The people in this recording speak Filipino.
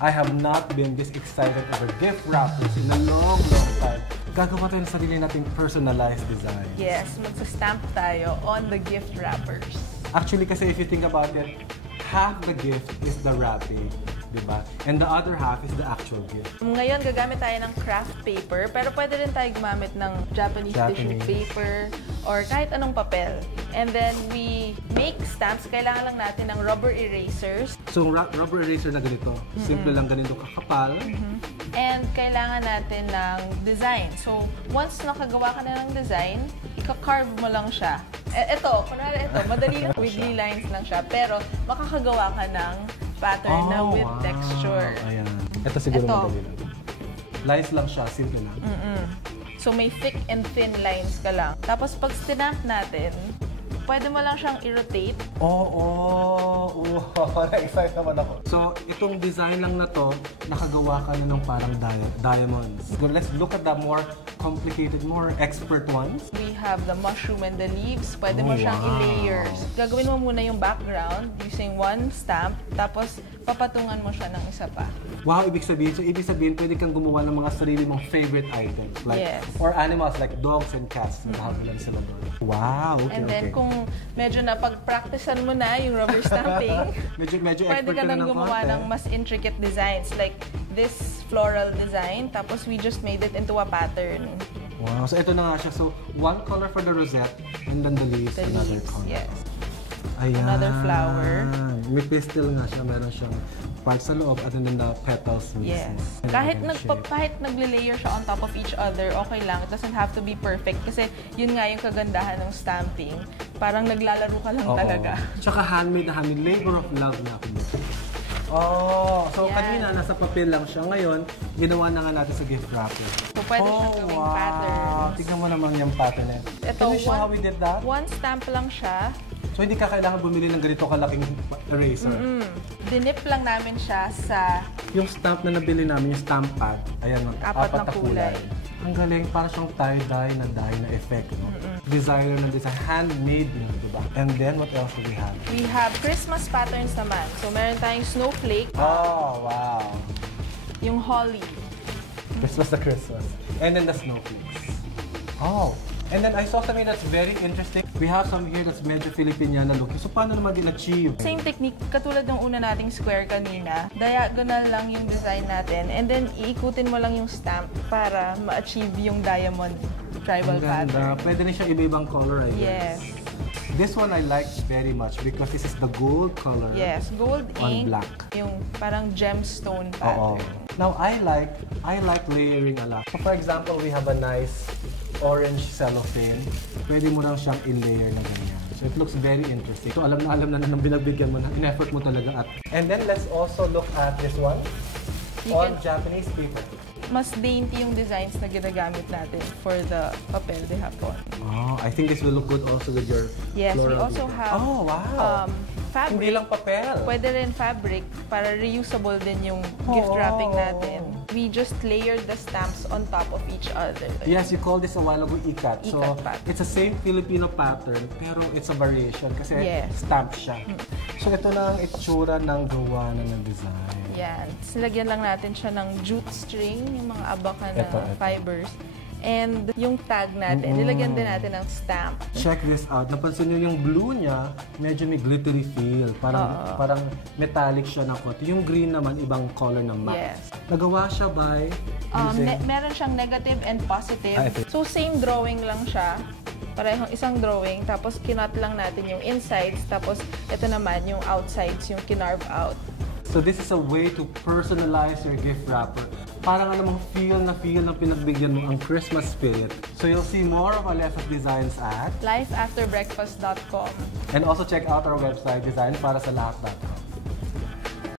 I have not been this excited over gift wrappers in a long, long time. Gagawa tayo ng sarili nating personalized design. Yes, magsa-stamp tayo on the gift wrappers. Actually, kasi if you think about it, half the gift is the wrapping, diba? And the other half is the actual gift. Ngayon, gagamit tayo ng craft paper, pero pwede rin tayo gumamit ng Japanese tissue paper or kahit anong papel. And then, we make stamps. Kailangan lang natin ng rubber erasers. So, rubber eraser na ganito. Simple lang ganito kakapal. And kailangan natin ng design. So, once nakagawa ka na ng design, ika-carve mo lang siya. Ito, kunwari ito, madali lang, wiggly lines lang siya, pero makakagawa ka ng pattern na with texture. Ayan. Ito siguro madali lang. Lines lang siya, simple lang. So, may thick and thin lines ka lang. Tapos, pag stamp natin, pwede mo lang siyang i-rotate. Na-excite naman ako. So, itong design lang na to, nakagawa ka na ng parang diamonds. So, let's look at the more complicated, more expert ones. We have the mushroom and the leaves. Pwede mo siyang i-layers. Gagawin mo muna yung background using one stamp, tapos papatungan mo siya ng isa pa. Wow, ibig sabihin, pwede kang gumawa ng mga sarili mong favorite items. Like, or animals like dogs and cats. Nakakulan sila doon. Wow, okay, And then, kung medyo napag-practicean mo na yung rubber stamping, medyo pwede ka nang gumawa ng mas intricate designs. Like this floral design, tapos we just made it into a pattern. Wow, so ito na nga siya. So, one color for the rosette, and then the leaves, another color. Yes. Ayan. Another flower. May pistil nga siya. Meron siyang part sa loob at then the petals mismo. Yes. Kahit nagle-layer siya on top of each other, okay lang. It doesn't have to be perfect. Kasi yun nga yung kagandahan ng stamping. Parang naglalaro ka lang talaga. Tsaka handmade na handmade. Labor of love na ako dito. So kanina nasa papel lang siya. Ngayon, ginawa na nga natin sa gift wrapper. So pwede siyang gawing patterns. Tignan mo naman yung pattern na. Ito, Can you show how we did that? One stamp lang siya. So hindi ka kailangan bumili ng ganito kalaking eraser. Dinip lang namin siya sa... Yung stamp na nabili namin, yung stamp pad, ayan, apat na kulay. Ang galing, parang siyang tie-dye na effect, no? Designer ng design, handmade mo, diba? And then, what else do we have? We have Christmas patterns naman. So, meron tayong snowflake. Oh, wow! Yung holly. Christmas na Christmas. And then the snowflakes. Oh! And then I saw something that's very interesting. We have some here that's medyo Filipiniana looking. So, paano naman din-achieve? Same technique, katulad ng una nating square kanina. Diagonal lang yung design natin. And then, iikutin mo lang yung stamp para ma-achieve yung diamond tribal pattern. Pwede rin siya iba-ibang color, I Yes. guess. This one I like very much because this is the gold color. Yes, gold ink. On black. Yung parang gemstone pattern. Now, I like layering a lot. So, for example, we have a nice orange cellophane. Pwede mo lang siyang in-layer na ganyan. So it looks very interesting. So alam na nang binagbigyan mo na, in-effort mo talaga at. And then let's also look at this one on Japanese paper. Mas dainty yung designs na ginagamit natin for the papel de hapon. Oh, I think this will look good also with your Yes, we floral also paper. have fabric. Hindi lang papel. Pwede rin fabric para reusable din yung gift wrapping natin. We just layered the stamps on top of each other. Yes, you called this a while ago ikat. So, pattern. it's the same Filipino pattern, pero it's a variation kasi stamp siya. So, ito na ang itsura ng gawa na ng design. Yan. Silagyan lang natin siya ng jute string, yung mga abakan na fibers. And yung tag natin, nilagyan din natin ng stamp. Check this out. Napansin niyo yung blue niya, medyo may glittery feel. Parang metallic siya na konti. Yung green naman, ibang color ng matte. Yes. Nagawa siya by using... Meron siyang negative and positive. So, same drawing lang siya. Parehong isang drawing. Tapos, kinot lang natin yung insides. Tapos, ito naman, yung outsides, yung kinarve out. So, this is a way to personalize your gift wrapper. Parang namang feel na pinagbigyan mo ang Christmas spirit. So you'll see more of Alessa's designs at lifeafterbreakfast.com. And also check out our website, designparasalahat.com.